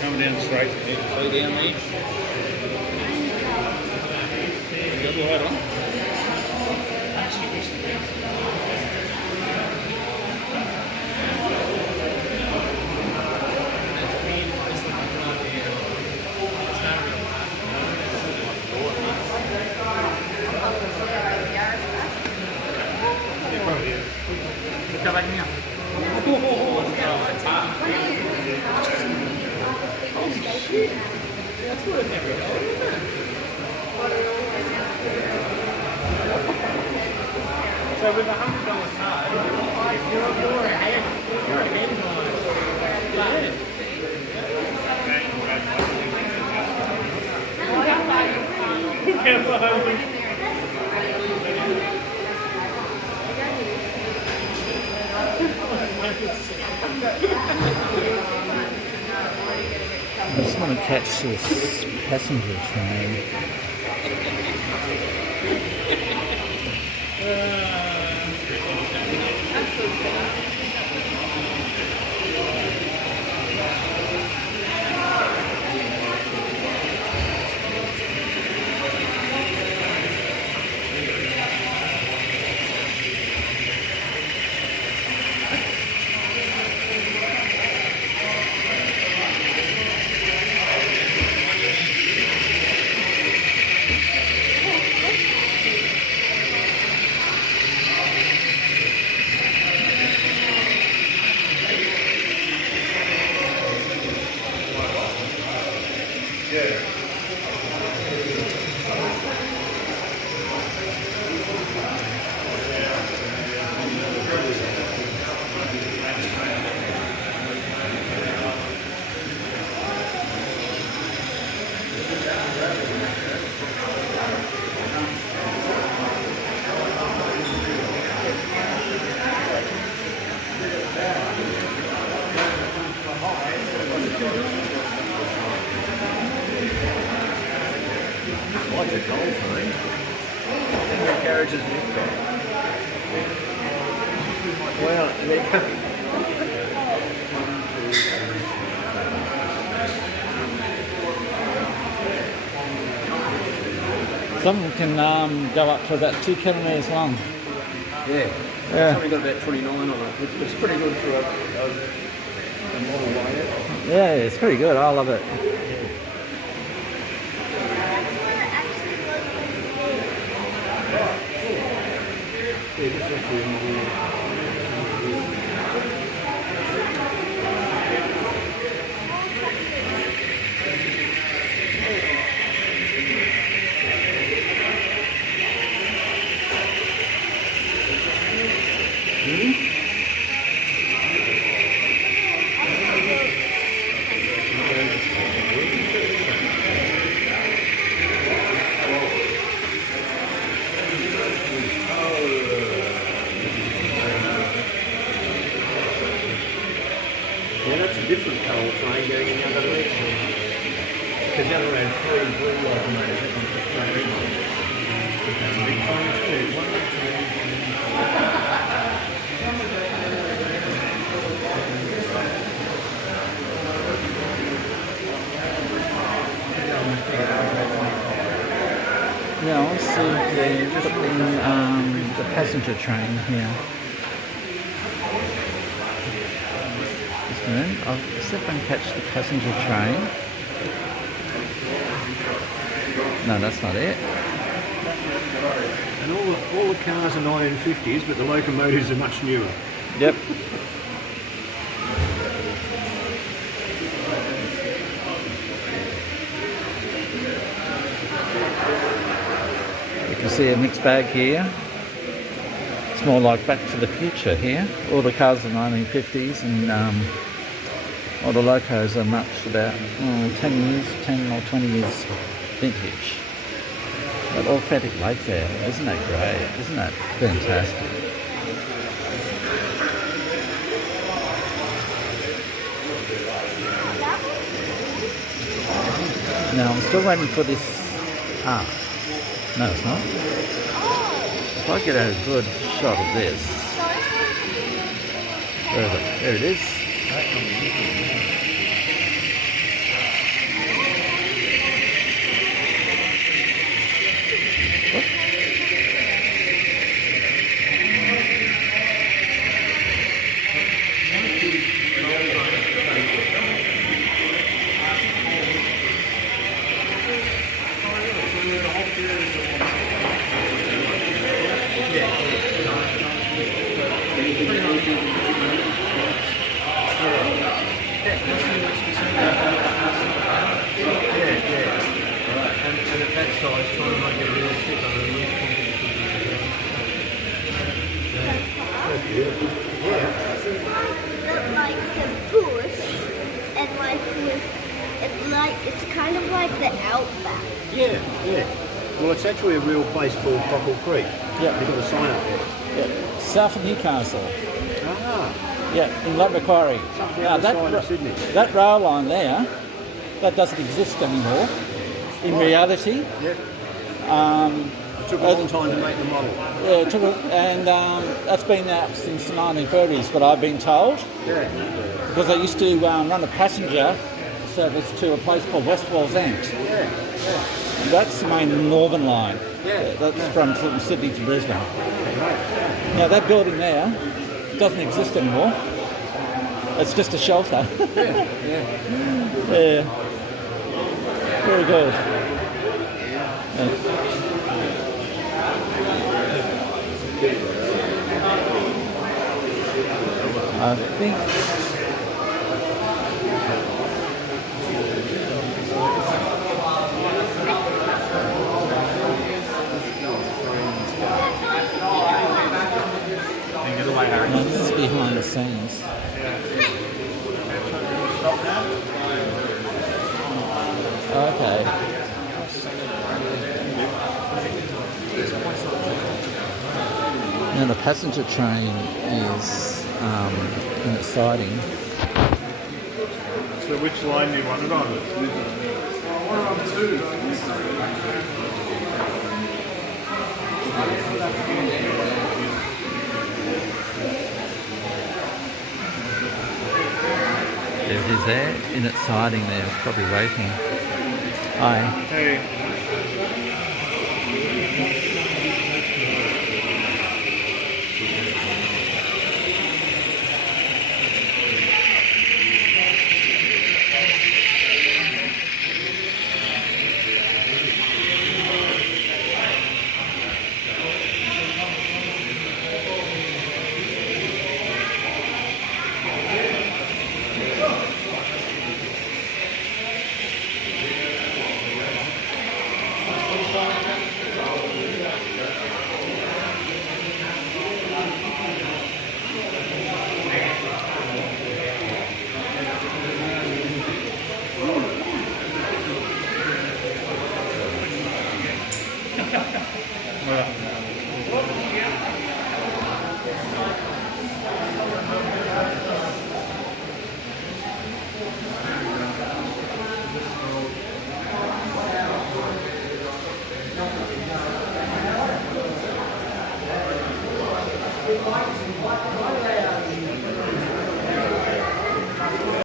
Coming down straight. See down there. Got the light on. Go back now. Holy shit. That's what I've never done, isn't it? So with $100 card, you're ahead. You're ahead I just want to catch this passenger train. Like a cold train. And the carriages with that. Well, Some of them can go up to about 2 kilometres long. yeah. Yeah. It's only got about 29 on it. It's pretty good for a model layout. Yeah, it's pretty good. I love it. Yeah, that's a different coal train going in the other direction. Because the other had 3 blue locomotives. That's a big train too. 1, 2, 3. Yeah, I'll see if they put in the passenger train here. I'll see if I can catch the passenger train. No, that's not it. And all the cars are 1950s, but the locomotives are much newer. Yep. You can see a mixed bag here. It's more like Back to the Future here. All the cars are 1950s and all the locos are much about 10 or 20 years vintage. But authentic lake there, isn't that great? Isn't that fantastic? Now I'm still waiting for this. No, it's not. If I get a good shot of this, where is it? There it is. And at that size, trying to make it real thick on a real Look like the bush, and like with it's kind of like the outback. Yeah. Well, it's actually a real place called Cockle Creek. Yeah. You've got a sign up there. Yeah. South of Newcastle. Ah, Yeah, in Lake Macquarie. something Now, on the side of Sydney. that rail line there, that doesn't exist anymore. In reality, Yeah. It took a long time to make the model. yeah, it took that's been out since the 1930s, but I've been told, Yeah. because they used to run a passenger service to a place called West Wallsend. Yeah. That's the main northern line. Yeah. That's from Sydney to Brisbane. Right. Now that building there doesn't exist anymore. It's just a shelter. Yeah. Yeah. Very good. I think no, this is behind the scenes. Okay. Now the passenger train is in its siding. So which line do you want it on? There it is there, in its siding there, it's probably waiting. Hi. Hey. Well,